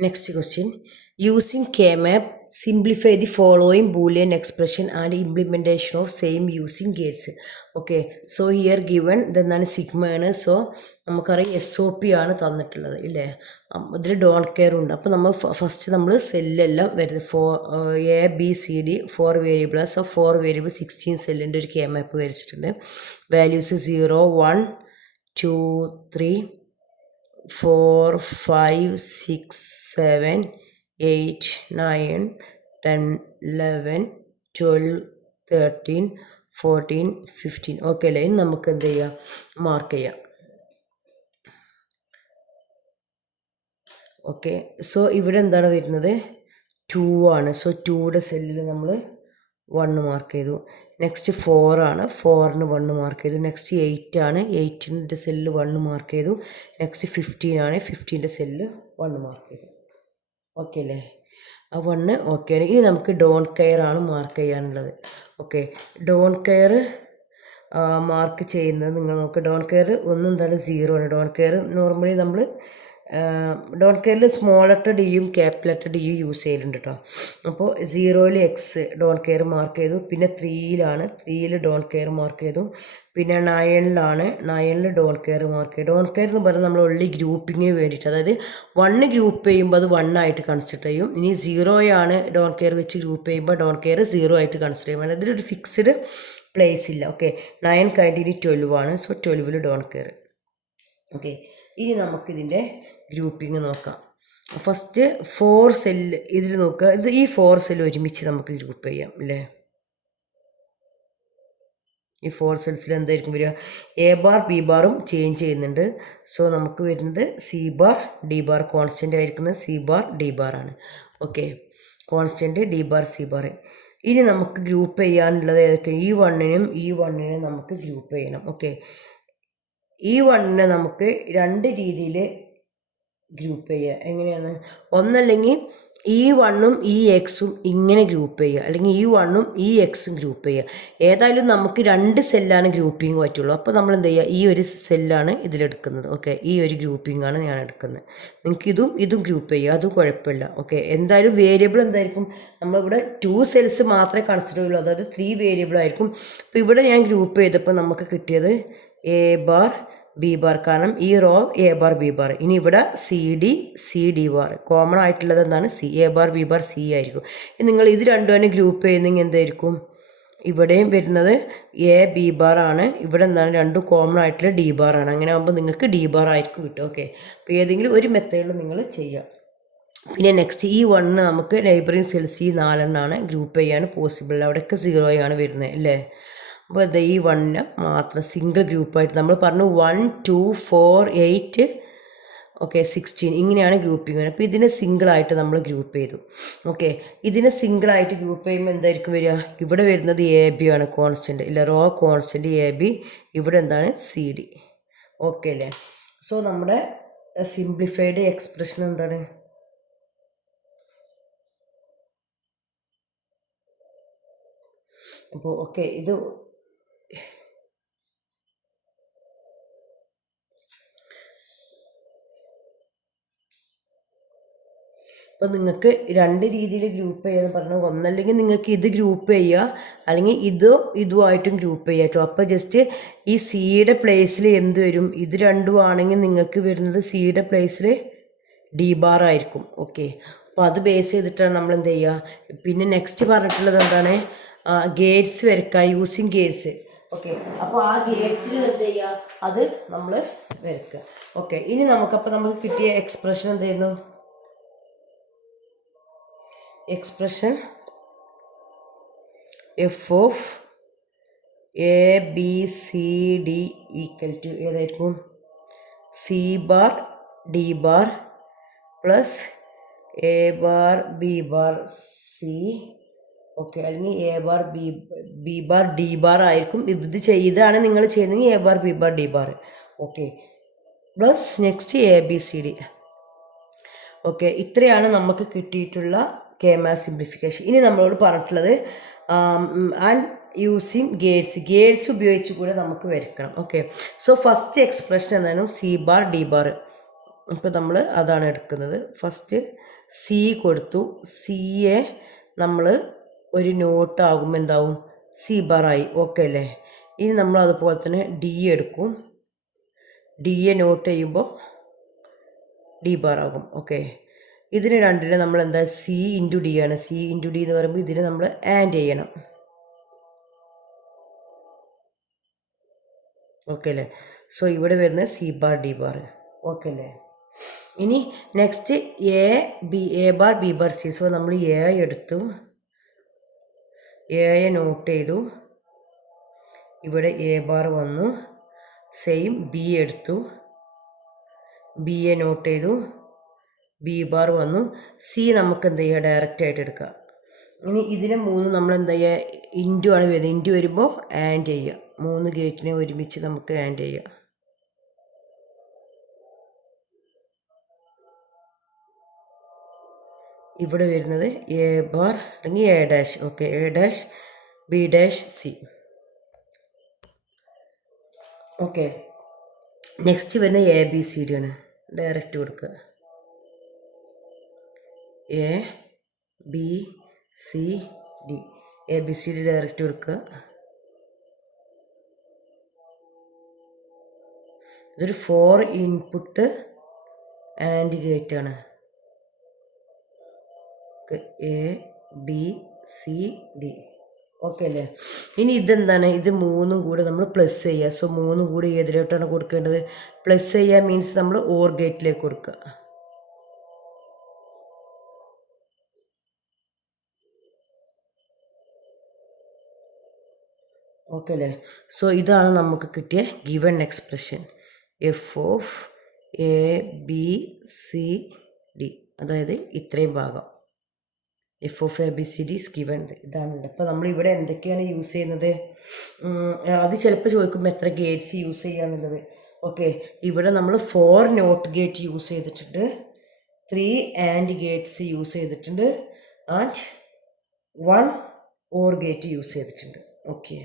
Next question. Using K-map, simplify the following Boolean expression and implementation of same using gates. Okay, so here given ഇതെന്താണ് sigma ആണ്. So നമുക്കറിയാം SOP ആണ് തന്നിട്ടുള്ളത് ഇല്ലേ. ഇതിൽ don't care ഉണ്ട്. അപ്പോൾ നമ്മൾ ഫസ്റ്റ് നമ്മൾ സെല്ലെല്ലാം വരുന്നത് ABCD 4 വേരിയബിൾ. സോ 4 വേരിയബിൾ 16 സെല്ലിൻ്റെ ഒരു കെ മാപ്പ് വരച്ചിട്ടുണ്ട്. വാല്യൂസ് 0 1 2 3 4 5 6 7 8 9 10 11 12 13 14 15. ഓക്കെ അല്ലേ. ഇനി നമുക്ക് എന്ത് ചെയ്യാം, മാർക്ക് ചെയ്യാം. ഓക്കെ, സോ ഇവിടെ എന്താണ് വരുന്നത്, 2 ആണ്. സോ 2യുടെ സെല്ലിൽ നമ്മൾ 1 മാർക്ക് ചെയ്തു. നെക്സ്റ്റ് 4 ആണ്, 4ന് 1 മാർക്ക് ചെയ്തു. നെക്സ്റ്റ് 8 ആണ്, 8ൻ്റെ സെല്ലിൽ 1 മാർക്ക് ചെയ്തു. നെക്സ്റ്റ് 15 ആണ്, 15ൻ്റെ സെല്ലിൽ 1 മാർക്ക് ചെയ്തു. ഓക്കെ അല്ലേ. ആ 1 ഓക്കെ ആണ്. ഇനി നമുക്ക് ഡോണ്ട് കെയർ ആണ് മാർക്ക് ചെയ്യാനുള്ളത്. ഓക്കെ, ഡോണ്ട് കെയർ മാർക്ക് ചെയ്യുന്നത് നിങ്ങൾ നോക്കുക. ഡോണ്ട് കെയർ ഒന്നും എന്താണ് 0 ആണ്. ഡോണ്ട് കെയർ നോർമലി നമ്മൾ ഡോണ്ട് കെയറിൽ സ്മോൾ ലെറ്റർ ഡിയും ക്യാപിറ്റൽ ലെറ്റർ ഡിയും യൂസ് ചെയ്യലുണ്ട് കേട്ടോ. അപ്പോൾ 0ൽ എക്സ് ഡോണ്ട് കെയർ മാർക്ക് ചെയ്തു. പിന്നെ 3യിലാണ്, 3യിൽ ഡോണ്ട് കെയർ മാർക്ക് ചെയ്തു. പിന്നെ 9ലാണ്, 9ൽ ഡോണ്ട് കെയർ മാർക്ക് ചെയ്തു. ഡോണ്ട് കെയർ എന്ന് പറഞ്ഞാൽ നമ്മൾ ഉള്ളി ഗ്രൂപ്പിങ്ങിന് വേണ്ടിയിട്ട്, അതായത് 1 ഗ്രൂപ്പ് ചെയ്യുമ്പോൾ അത് 1 ആയിട്ട് കൺസിഡർ ചെയ്യും. ഇനി 0യാണ് ഡോണ്ട് കെയർ വെച്ച് ഗ്രൂപ്പ് ചെയ്യുമ്പോൾ ഡോണ്ട് കെയർ 0 ആയിട്ട് കൺസിഡർ ചെയ്യും. അതായത് ഇതിലൊരു ഫിക്സ്ഡ് പ്ലേസ് ഇല്ല. ഓക്കെ, 9 കഴിഞ്ഞിട്ട് ഇനി 12 ആണ്. സോ 12ൽ ഡോണ്ട് കെയർ. ഓക്കെ, ഇനി നമുക്കിതിൻ്റെ ഗ്രൂപ്പിംഗ് നോക്കാം. ഫസ്റ്റ് 4 സെല്ല് ഇതിൽ നോക്കുക. ഇത് ഈ 4 സെല്ല് ഒരുമിച്ച് നമുക്ക് ഗ്രൂപ്പ് ചെയ്യാം അല്ലേ. ഈ 4 സെൽസിൽ എന്തായിരിക്കും വരിക, എ ബാർ ബി ബാറും ചേഞ്ച് ചെയ്യുന്നുണ്ട്. സോ നമുക്ക് വരുന്നത് C bar d bar. Constant ആയിരിക്കുന്നത് സി ബാർ ഡി ബാർ ആണ്. Okay, constant D bar C bar. ഇനി നമുക്ക് ഗ്രൂപ്പ് ചെയ്യാനുള്ളത് ഏതൊക്കെ, ഈ 1നും ഈ 1നും നമുക്ക് ഗ്രൂപ്പ് ചെയ്യണം. ഓക്കെ, ഈ 1നെ നമുക്ക് 2 രീതിയിൽ ഗ്രൂപ്പ് ചെയ്യുക. എങ്ങനെയാണ്, ഒന്നല്ലെങ്കിൽ ഈ 1ഉം ഈ എക്സും ഇങ്ങനെ ഗ്രൂപ്പ് ചെയ്യുക, അല്ലെങ്കിൽ ഈ 1ഉം ഈ എക്സും ഗ്രൂപ്പ് ചെയ്യുക. ഏതായാലും നമുക്ക് 2 സെല്ലാണ് ഗ്രൂപ്പിംഗ് പറ്റുള്ളൂ. അപ്പോൾ നമ്മൾ എന്ത് ചെയ്യുക, ഈ ഒരു സെല്ലാണ് ഇതിലെടുക്കുന്നത്. ഓക്കെ, ഈ ഒരു ഗ്രൂപ്പിംഗ് ആണ് ഞാൻ എടുക്കുന്നത്. നിങ്ങൾക്ക് ഇതും ഗ്രൂപ്പ് ചെയ്യുക, അതും കുഴപ്പമില്ല. ഓക്കെ, എന്തായാലും വേരിയബിൾ എന്തായിരിക്കും, നമ്മളിവിടെ 2 സെൽസ് മാത്രമേ കൺസിഡർ ചെയ്യുള്ളൂ, അതായത് 3 വേരിയബിൾ ആയിരിക്കും. അപ്പോൾ ഇവിടെ ഞാൻ ഗ്രൂപ്പ് ചെയ്തപ്പോൾ നമുക്ക് കിട്ടിയത് എ ബാർ ബി ബാർ, കാരണം ഈ റോ എ ബാർ ബി ബാർ. ഇനി ഇവിടെ സി ഡി ബാർ. കോമൺ ആയിട്ടുള്ളത് എന്താണ്, C. A bar B bar C ആയിരിക്കും. നിങ്ങൾ ഇത് രണ്ടും ഗ്രൂപ്പ് ചെയ്യുന്നെങ്കിൽ എന്തായിരിക്കും, ഇവിടെയും വരുന്നത് എ ബി ബാർ ആണ്, ഇവിടെ എന്താണ് രണ്ടും കോമൺ ആയിട്ടുള്ള ഡി ബാർ ആണ്. അങ്ങനെ ആകുമ്പോൾ നിങ്ങൾക്ക് ഡി ബാർ ആയിരിക്കും കിട്ടും. ഓക്കെ, അപ്പോൾ ഏതെങ്കിലും ഒരു മെത്തേഡിൽ നിങ്ങൾ ചെയ്യുക. പിന്നെ നെക്സ്റ്റ് ഈ 1 നമുക്ക് നൈബറിങ് സെൽസ് ഈ 4 ഗ്രൂപ്പ് ചെയ്യാൻ പോസിബിൾ. അവിടെയൊക്കെ 0 ആണ് വരുന്നത് അല്ലേ. അപ്പോൾ ഇത് ഈ 1 മാത്രം സിംഗിൾ ഗ്രൂപ്പായിട്ട് നമ്മൾ പറഞ്ഞു 1 2 4 8 ഓക്കെ 16 ഇങ്ങനെയാണ് ഗ്രൂപ്പിംഗ്. അപ്പോൾ ഇതിനെ സിംഗിളായിട്ട് നമ്മൾ ഗ്രൂപ്പ് ചെയ്തു. ഓക്കെ, ഇതിനെ സിംഗിളായിട്ട് ഗ്രൂപ്പ് ചെയ്യുമ്പോൾ എന്തായിരിക്കും വരിക, ഇവിടെ വരുന്നത് എ ബി ആണ് കോൺസ്റ്റൻറ്റ്, ഇല്ല റോ കോൺസ്റ്റൻറ്റ് എ ബി. ഇവിടെ എന്താണ് സി ഡി. ഓക്കെ അല്ലേ. സോ നമ്മുടെ സിംപ്ലിഫൈഡ് എക്സ്പ്രഷൻ എന്താണ്, അപ്പോൾ ഓക്കെ ഇത് അപ്പോൾ നിങ്ങൾക്ക് 2 രീതിയിൽ ഗ്രൂപ്പ് ചെയ്യാന്ന് പറഞ്ഞാൽ, ഒന്നല്ലെങ്കിൽ നിങ്ങൾക്ക് ഇത് ഗ്രൂപ്പ് ചെയ്യുക, അല്ലെങ്കിൽ ഇതുമായിട്ടും ഗ്രൂപ്പ് ചെയ്യുക കേട്ടോ. അപ്പോൾ ജസ്റ്റ് ഈ സിയുടെ പ്ലേസിൽ എന്ത് വരും, ഇത് രണ്ടും ആണെങ്കിൽ നിങ്ങൾക്ക് വരുന്നത് സിയുടെ പ്ലേസിൽ ഡി ബാർ ആയിരിക്കും. ഓക്കെ, അപ്പോൾ അത് ബേസ് ചെയ്തിട്ടാണ് നമ്മൾ എന്ത് ചെയ്യുക. പിന്നെ നെക്സ്റ്റ് പറഞ്ഞിട്ടുള്ളത് എന്താണ്, ഗേറ്റ്സ് വരയ്ക്കുക, യൂസിങ് ഗേറ്റ്സ്. ഓക്കെ, അപ്പോൾ ആ ഗേറ്റ്സിൽ എന്ത് ചെയ്യുക, അത് നമ്മൾ വരയ്ക്കുക. ഓക്കെ, ഇനി നമുക്ക് കിട്ടിയ എക്സ്പ്രഷൻ എന്തായിരുന്നു, expression f of a b c d equal to ഏതായിരിക്കും, c bar d bar plus a bar B bar c. Okay, അല്ലെങ്കിൽ a bar B bar d bar ആയിരിക്കും. ഇത് ചെയ്താണ് നിങ്ങൾ ചെയ്യുന്നതെങ്കിൽ a bar B bar d bar. Okay, plus next a b c d. Okay, ഇത്രയാണ് നമുക്ക് കിട്ടിയിട്ടുള്ള K-math simplification. ഇനി നമ്മളോട് പറഞ്ഞിട്ടുള്ളത് ആൻഡ് യൂസിങ് ഗേറ്റ്സ് ഉപയോഗിച്ച് കൂടെ നമുക്ക് വരയ്ക്കണം. ഓക്കെ, സോ ഫസ്റ്റ് എക്സ്പ്രഷൻ എന്താണ്, സി ബാർ ഡി ബാർ. അപ്പോൾ നമ്മൾ അതാണ് എടുക്കുന്നത്. ഫസ്റ്റ് സി കൊടുത്തു. സിയെ നമ്മൾ ഒരു നോട്ട് ആകുമ്പോൾ എന്താവും, സി ബാറായി. ഓക്കെ അല്ലേ? ഇനി നമ്മൾ അതുപോലെ തന്നെ ഡി എടുക്കും. ഡിയെ നോട്ട് ചെയ്യുമ്പോൾ ഡി ബാർ ആകും. ഓക്കെ, ഇതിന് രണ്ടിന് നമ്മൾ എന്താ, സി ഇൻറ്റു ഡി ആണ്. സി ഇൻറ്റു ഡി എന്ന് പറയുമ്പോൾ ഇതിന് നമ്മൾ ആൻഡ് ചെയ്യണം. ഓക്കെ അല്ലേ? സോ ഇവിടെ വരുന്നത് C bar d bar. Okay അല്ലേ? ഇനി next A bar B bar C. So നമ്മൾ എ എടുത്തു, എയെ നോട്ട് ചെയ്തു, ഇവിടെ എ ബാർ വന്നു. സെയിം ബി എടുത്തു, ബിയെ നോട്ട് ചെയ്തു, ബി ബാർ വന്നു. സി നമുക്ക് എന്ത് ചെയ്യുക, ഡയറക്റ്റ് ആയിട്ട് എടുക്കുക. ഇനി ഇതിനെ മൂന്ന് നമ്മൾ എന്താ ചെയ്യുക, ഇൻറ്റു ആണ് വരുന്നത്. ഇൻറ്റു വരുമ്പോൾ ആൻഡ് ചെയ്യുക. 3 ഗേറ്റിനെ ഒരുമിച്ച് നമുക്ക് ആൻഡ് ചെയ്യാം. ഇവിടെ വരുന്നത് എ ബാർ അല്ലെങ്കിൽ A dash. Okay, A dash B dash C. Okay, next വരുന്നത് എ ബി സി ഡി ആണ്. ഡയറക്റ്റ് കൊടുക്കുക. A b c D, A b c D direct കൊടുക്കുക. ഇതൊരു 4 ഇൻപുട്ട് ആൻഡ് ഗേറ്റ് ആണ്. A b c d. Okay അല്ലേ? ഇനി ഇതെന്താണ്, ഇത് 3 കൂടെ നമ്മൾ പ്ലസ് ചെയ്യുക. സോ 3 കൂടി ഏതിലോട്ടാണ് കൊടുക്കേണ്ടത്, പ്ലസ് ചെയ്യുക മീൻസ് നമ്മൾ ഓർ ഗേറ്റിലേക്ക് കൊടുക്കുക. ഓക്കെ അല്ലേ? സോ ഇതാണ് നമുക്ക് കിട്ടിയ given expression, f of a b c D. അതായത് ഇത്രയും ഭാഗം F of a b c D is given. ഇതാണ്. അപ്പോൾ നമ്മളിവിടെ എന്തൊക്കെയാണ് യൂസ് ചെയ്യുന്നത്, അത് ചിലപ്പോൾ ചോദിക്കുമ്പോൾ എത്ര ഗേറ്റ്സ് യൂസ് ചെയ്യാന്നുള്ളത്. ഓക്കെ, ഇവിടെ നമ്മൾ 4 നോട്ട് ഗേറ്റ് യൂസ് ചെയ്തിട്ടുണ്ട്, 3 ആൻഡ് ഗേറ്റ്സ് യൂസ് ചെയ്തിട്ടുണ്ട്, ആൻഡ് 1 ഓർ ഗേറ്റ് യൂസ് ചെയ്തിട്ടുണ്ട്. ഓക്കെ.